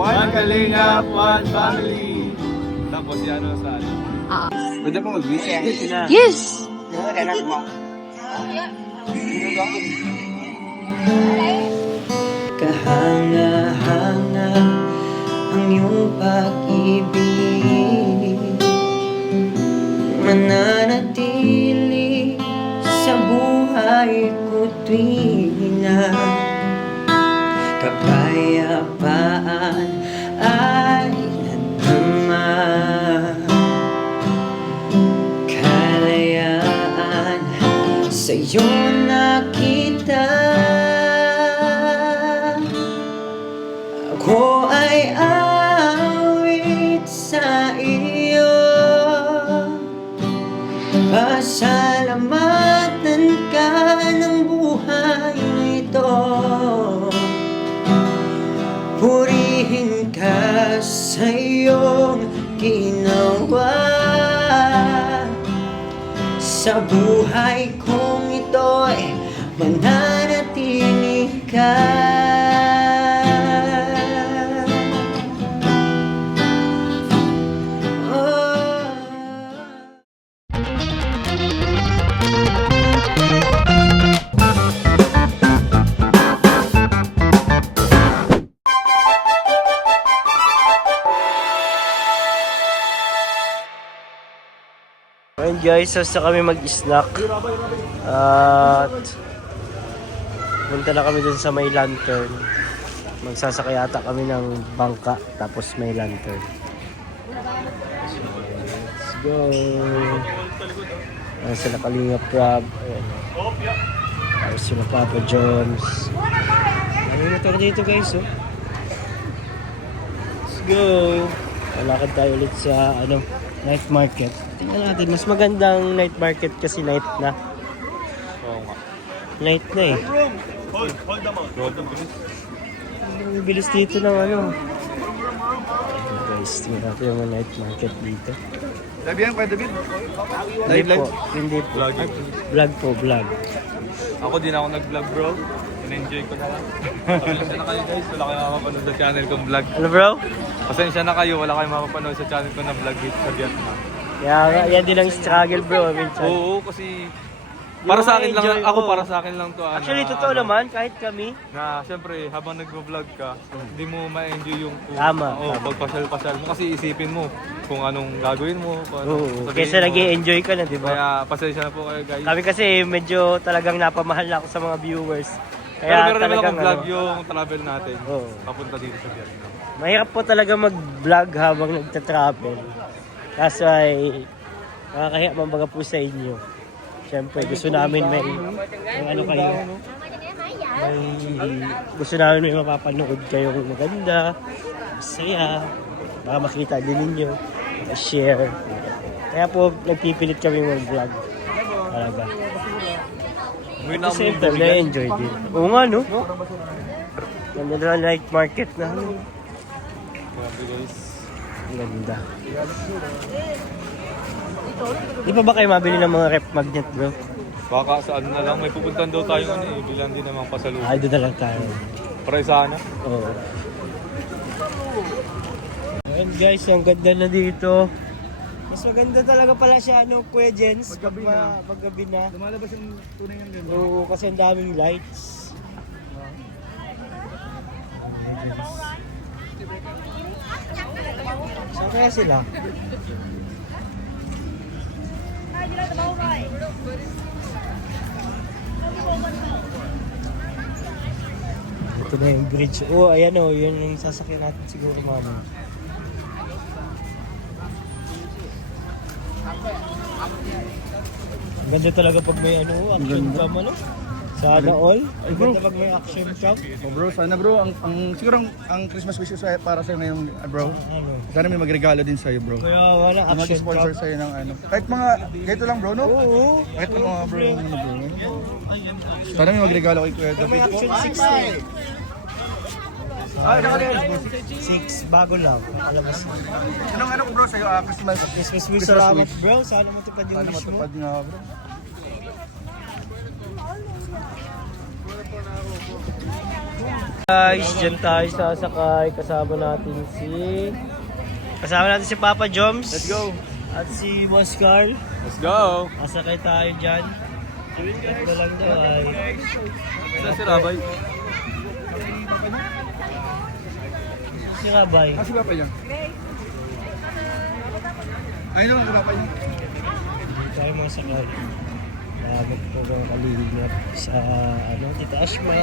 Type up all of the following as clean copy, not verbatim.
One Kalingap, one family. Tapos yan ano sa ano. Pwede po mag-weekend. Yes! Kahanga-hanga ang iyong pag-ibig, mananatili sa buhay ko tuwing na kapayapaan ay nadama, kalayaan sa'yo nakita. Ako ay awit sa iyo, pasalamatan ka ng buhay ito, purihin ka sa iyong ginawa. Sa buhay kong ito'y mananatili ka. Ayun guys, so kami mag-snack at punta na kami dun sa may lantern. Magsasakay yata kami ng bangka tapos may lantern. So, let's go. Ayan sila Kalingap Rob. Ayan. Ayan sila Papa Jones. Ayan motor dito guys, oh. Let's go. Malakad tayo ulit sa night market. Tingnan natin, mas magandang night market kasi night na. Oo nga. Night na eh. Hold on, bilis. Ang bilis dito ng Ayan guys, tingnan natin yung night market dito. Live yan, pwede bin? Hindi po, hindi po. Vlog po, vlog. Ako din ako nag-vlog bro. In-enjoy ko na lang. Pasensya na kayo guys, wala kayong mapapanood sa channel kong vlog. Ano bro? Pasensya na kayo, wala kayong mapapanood sa channel ko na vlog dito sa Vietnam. Kaya yan din ang struggle bro, minsan. Oo, kasi para sa akin lang, ma-enjoy ako mo. para sa akin lang to. Actually, totoo naman, kahit kami. Na siyempre, habang nagvo-vlog ka, hindi mo ma-enjoy yung Tama, Oo, tama. pagpasyal-pasyal mo kasi isipin mo kung anong gagawin mo, kung anong Oo, sasabihin kaysa mo. nag-i-enjoy ka na, di ba? Kaya pasensya na po kayo guys. Kami kasi medyo talagang napamahal na ako sa mga viewers. Pero Kaya meron naman talagang akong vlog yung travel natin. Oo. Papunta dito sa Vietnam. Mahirap po talaga mag-vlog habang nagta-travel. Kaso ay nakakahiya mambaga po sa inyo. Siyempre, gusto namin may ano kayo. Gusto namin may mapapanood kayong maganda, masaya, baka makita din ninyo, share. Kaya po, nagpipilit kami mag-vlog. Talaga. At the same time, na-enjoy din. Oo nga, no? Ganda na night market na. Grabe guys. Ganda. Di pa ba kayo mabili ng mga rep magnet, bro? Baka sa ano na lang, may pupuntan daw tayo bilang din namang pasalubong. Ay, doon na lang tayo. Para sana. Oo. Ayan guys, ang ganda na dito. Mas maganda talaga pala siya, Kuya Jens. Paggabi na. Lumalabas yung tunay ng ganda. Oo, kasi ang daming lights. Saan kaya sila? Ito na yung bridge. Oh, ayan o. Yun yung sasakyan natin siguro, mama. Ang ganda talaga pag may action cam, Sana all. Ang ganda pag may action cam. Oh bro, sana bro, siguro ang Christmas wishes para sa ngayon, bro. Ano? Sana may magregalo din sa iyo, bro. Kaya wala action Mag-sponsor cam. sa iyo ng kahit mga ganito lang bro, no? Oo. Kahit mga bro, bro. Sana may magregalo kay Kuya May David. action 6 6 bago lang. Alabas na. Anong bro sa iyo, Christmas? Christmas wish, salamat bro. Sana matupad yung Sana wish mo. matupad nga, bro. Guys, dyan tayo sasakay. Kasama natin si Papa Joms. Let's go! At si Boss Carl. Let's go! Sasakay tayo dyan. Ito lang daw ay. Saan si Rabay? Si Rabay. Kasi ba pa niya? Ayun lang, wala pa niya. Hindi tayo mga sakay. Nabot po mga kalingap sa Tita Ashma.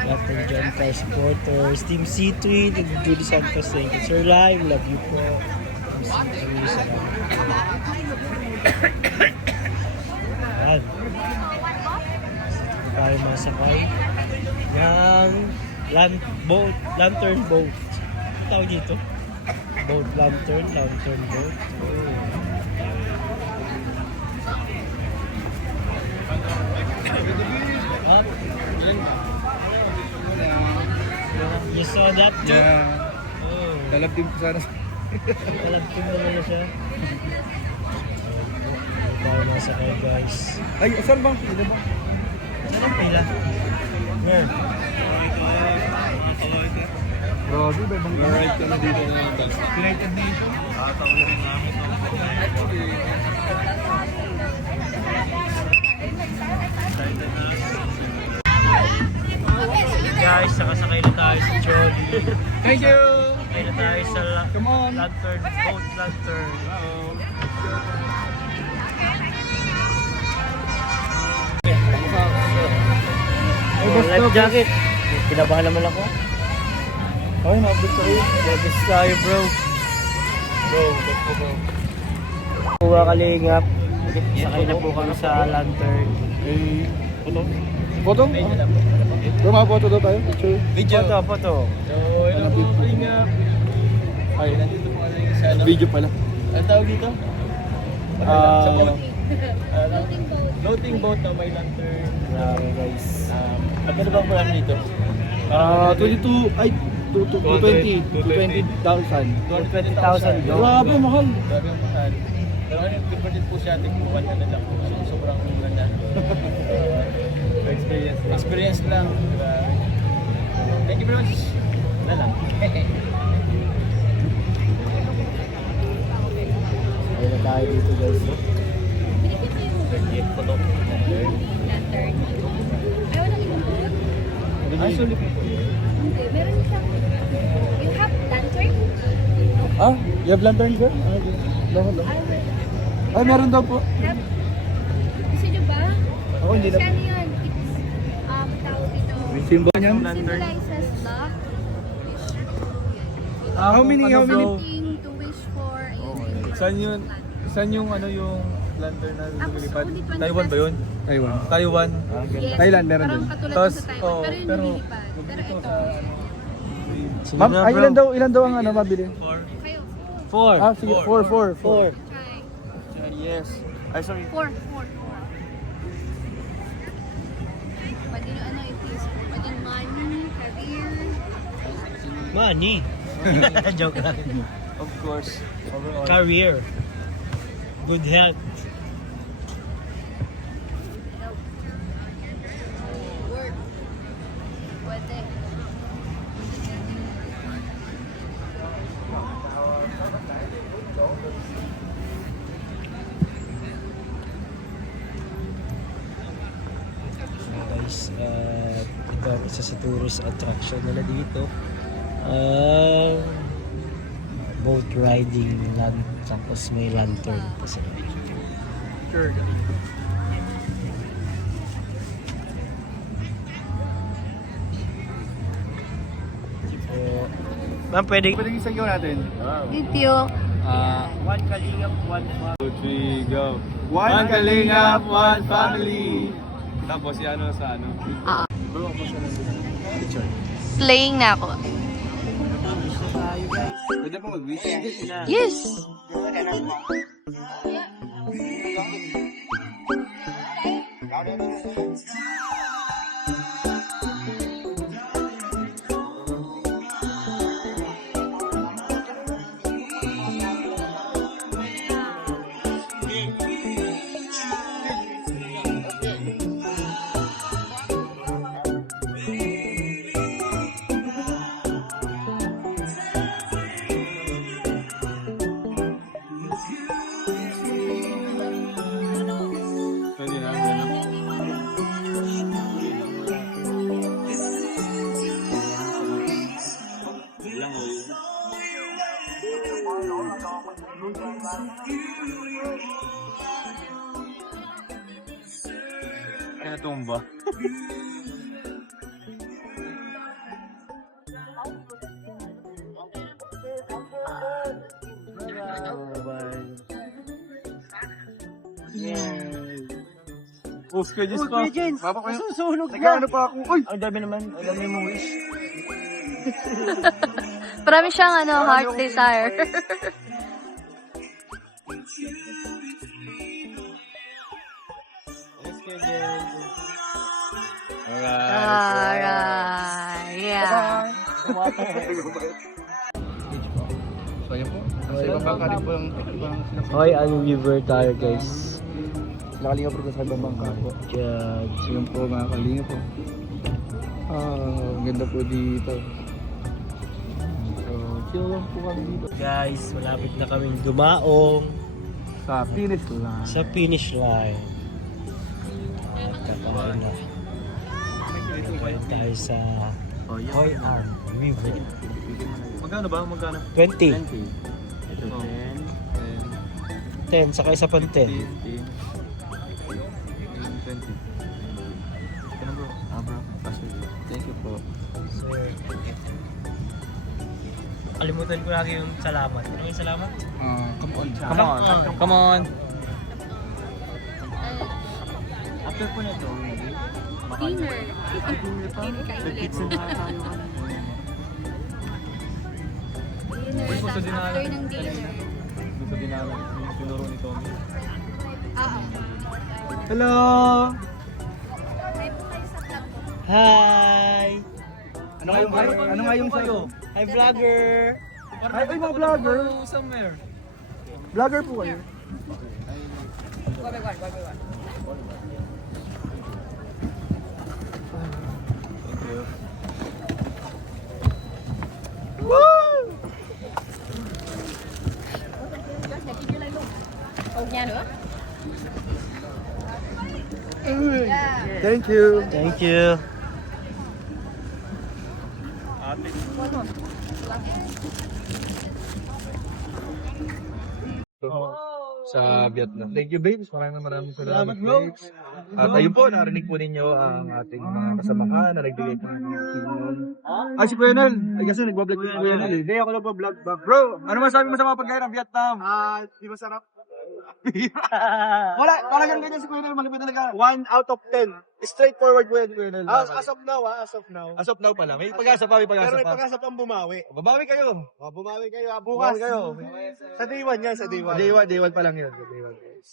Lahat ng John Car supporters. Team C3, Team Judy Santos. Thank you, Sir Live. Love you po. Team C3, salamat po. Yan. Dito tayo mga sakay ng lantern boat. Ano tawag dito? Boat lantern boat. Oh. Up. You saw that too? Yeah. Oh. Lalab din ko sana. Kalabting naman na siya. Tayo nasa kayo guys. Ay, saan ba? Ito ba? Saan ang pila? Where? Grabe, ba ibang Alright ka na dito na ito. United Nations. Guys, nakasakay na tayo sa trolley. Thank you! Sakay na tayo sa Come on! lantern, boat lantern. Oh, life jacket. Kinabahan naman ako. Ay, nabot tayo. Labis tayo bro. Let's go bro. Kuha kalingap. Sakay na po kami sa lantern. Eh, photo? Photo? Bro, mga photo daw tayo? Picture? Photo. Ay, video pala. Ang tawag dito? Floating boat na may lantern. Grabe guys. Ano bang plan dito? 22, ay, 220,000. 20,000 daw. Grabe, mahal. Grabe ang mahal. Pero ano, different po siya. Tingkuhan na lang po. So, sobrang mura na. Experience lang. Grabe. Thank you very much. Wala lang. Ayun na tayo dito guys. Photo. Lantern. Ayaw na inumbot? Ay, sulit po. Hindi. Meron siyang... You have lantern? Ah, you have lantern, sir? Hello. Ay, meron daw po. Have... Gusto nyo ba? Ako, hindi na. Kasi ano yun? It's... tawag dito. Symbol niyan? Symbolizes love. How many? Something to wish for. Ayun. Saan yung ano yung lantern na lumilipad? only 20 Taiwan ba yun? Taiwan. Taiwan. Yes. Thailand, meron Parang din. katulad Tapos, sa Taiwan. oh, pero yun pero- lumilipad. Pero ito. Ma'am, ay, ilan daw ang mabili? Kayo. 4. Ah, sige, 4. Try. Yes. Ay, sorry. 4. Pwede nyo ano i-please. Pwede money, career. Money. Joke lang. Of course. Overall. Career. Good health. Work. Pwede. Guys, ito ang isa sa tourist attraction nila dito. Boat riding tapos may lantern pa sila. Sure. So, ma'am, pwede Pwede isang gawin natin. Thank you. one kalingap, one 2, 3, go. One Kalingap, one family. Tapos si ano sa ano. Playing na ako. Pwede pa mag-wish. Yes! Kaya tumba. Post ka just pa. Baba ko yun. Susunog Nagkaano pa ako. Uy! Ang dami naman. Ang dami mong wish. Marami siyang heart desire. Alright. Yeah. So yun po. Sa ibang bangka din po yung ibang Hoy, unweaver tayo guys. Nakalinga po sa ibang bangka po. Judge. So yun po mga kalinga po. Ang ganda po dito. So chill lang po kami dito. Guys, malapit na kaming dumaong Sa finish line. sa finish line. At kakain na. Kakain tayo sa Hoy Unweaver. Magkano ba? Magkano? 20. Ito 10, saka isa pang 10. 20. Ano bro? Bro. Thank you po. Kalimutan ko lagi yung salamat. Ano yung salamat? Come on. Come on. Come on. After po na to, Dinner. pizza na tayo. Dinner. Gusto din After namin. ng dinner. Gusto din namin yung tinuro ni Tommy. Hello! Hi! Ano nga yung sa'yo? Hi vlogger! Ay, mga vlogger! Somewhere. Vlogger po kayo? Nhà nữa. Thank you! Thank you! Sa Vietnam. Thank you, babes. Maraming salamat, babes. At ayun po, narinig po ninyo ang ating mga kasamahan na nagbigay po ng opinion. Ay, si Kuya Nel. Ay, kasi nagbablog ko si Kuya Nel. Hindi, ako na pa vlog back. Bro, ano masabi mo sa mga pagkain ng Vietnam? Di masarap. Wala, talagang ganyan si Kuya Nel. Malipit talaga. 1 out of 10. Straightforward Kuya Nel. As of now, as of now. As of now pala. May pag-asa pa, may Pero pag-asa may pa. pag-asa pang bumawi. Babawi kayo. Bumawi kayo, Bukas bukas. kayo. Sa day 1 yan, sa day 1. Day 1 pa lang yun. Day 1, guys.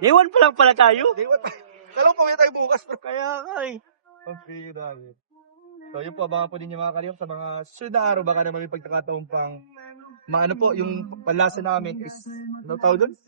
Day 1 pa lang pala tayo? Day 1 pa. Pero pauwi tayo bukas, bro. Kaya nga eh. Ang free namin. So yun po, abangan po ninyo mga kaliyom sa mga sunod na araw. Baka naman may pagkakataon pang maano po, yung panlasa namin is, ano tawag doon?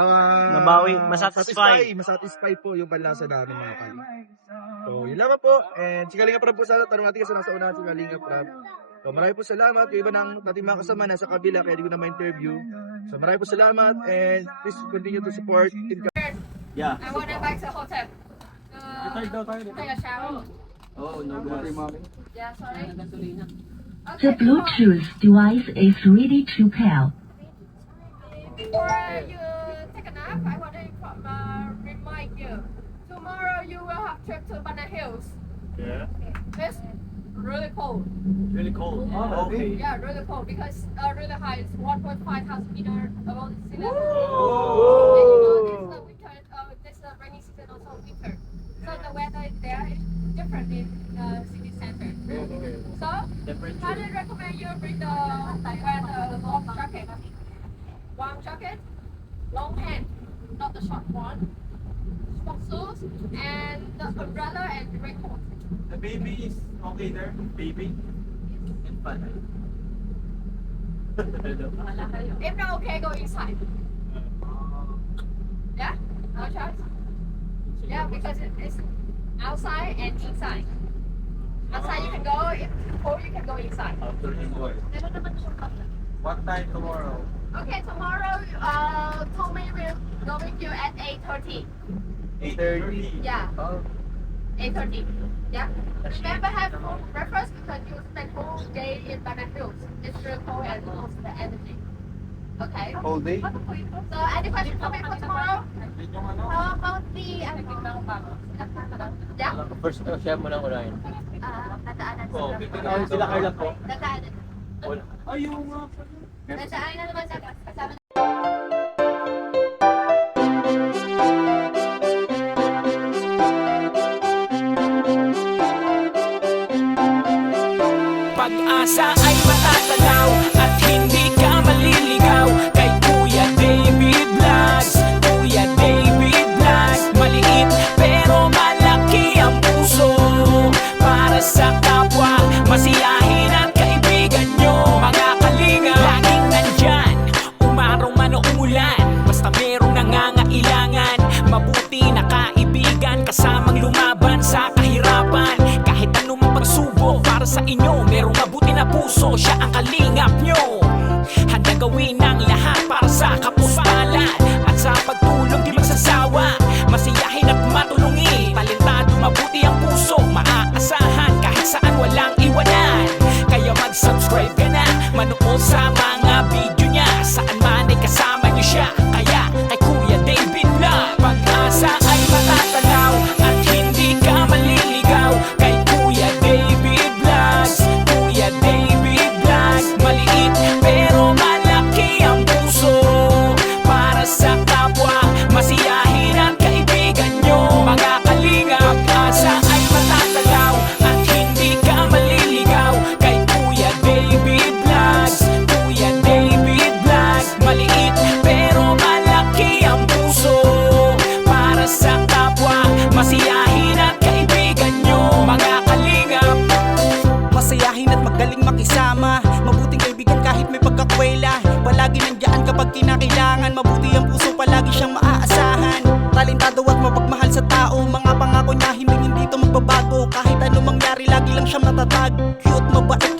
Mga... Nabawi, masatisfy. Masatisfy po yung panlasa namin mga kaliyom. So yun lamang po. And si Kalinga Prab po sana, tanong natin kasi nasa unahan si Kalinga Prab. So marami po salamat. Yung iba ng ating mga kasama nasa kabila, kaya di ko na ma-interview. So marami po salamat and please continue to support Team Yeah. I want to back to hotel. Take a shower. Oh, no, good mommy. Yeah, sorry. The Bluetooth device is ready to pair. Before you take a nap, I want to remind you. Tomorrow you will have trip to Banana Hills. Yeah. It's really cold. Really cold. Oh, okay. Yeah, really cold because really high. It's 1.5 thousand meter above the sea level. Oh. And you know this winter, this rainy season also winter. So the weather there is different in city center. So highly recommend you bring the warm jacket. Warm jacket, long pants, not the short one. Sport shoes and the umbrella and the raincoat. The baby is okay there? Baby? Infant. If not okay, go inside. Yeah? No choice? Yeah, because it's outside and inside. Outside you can go, if cold you can go inside. What time tomorrow? Okay, tomorrow, Tommy will go with you at 8:30. 8:30. Yeah, Oh. 8:30. Yeah. Remember have full breakfast because you spend whole day in Banana Hills. It's real cold and lose the energy. Okay. Whole day? So, any question for me for tomorrow? How about the, yeah? First, siya mo lang unahin. Nadaanan Oo, sila. pipiliin sila Carla po. Nadaanan. Nadaanan naman sa kasama. Pag-asa ay matatanaw at hindi ka maliligaw kay Kuya David Vlogs. Kuya David Vlogs, maliit pero malaki ang puso para sa kapwa, masiyahin at kaibigan nyo. Mga kalinga, laging nandyan, umaraw man o umulan, basta merong nangangailangan. Mabuti na kaibigan, kasamang lumaban sa kahirapan. Kahit anong pagsubok para sa inyo, merong mabuti na puso, siya ang kalingap nyo. Handa gawin ang lahat para sa kapustalan at sa pagtulong di magsasawa, masiyahin at matulungin. Talentado, mabuti ang puso, maaasahan kahit saan walang iwanan. Kaya mag-subscribe ka na, manood sa mga video niya, saan man ay kasama niyo siya. Kaya kay Kuya David Vlog, pag-asa ay matatanaw at hindi ka maliligaw kay Kuya David Vlogs. Kuya David Vlogs, maliit pero malaki ang puso para sa kapwa, masiyahin at kaibigan nyo. Mga kalinga, pag-asa ay matatanaw at hindi ka maliligaw kay Kuya David Vlogs. Kuya David Vlogs, maliit pero malaki ang puso para sa kapwa, masiyahin at kaibigan nyo. Mga kalingap, masayahin at magaling makisama, mabuting kaibigan kahit may pagkakwela. Palagi nandiyan kapag kinakailangan, mabuti ang puso, palagi siyang maaasahan. Talentado at mapagmahal sa tao, mga pangako niya hindi to magbabago. Kahit anong mangyari, lagi lang siyang matatag. Cute, mabait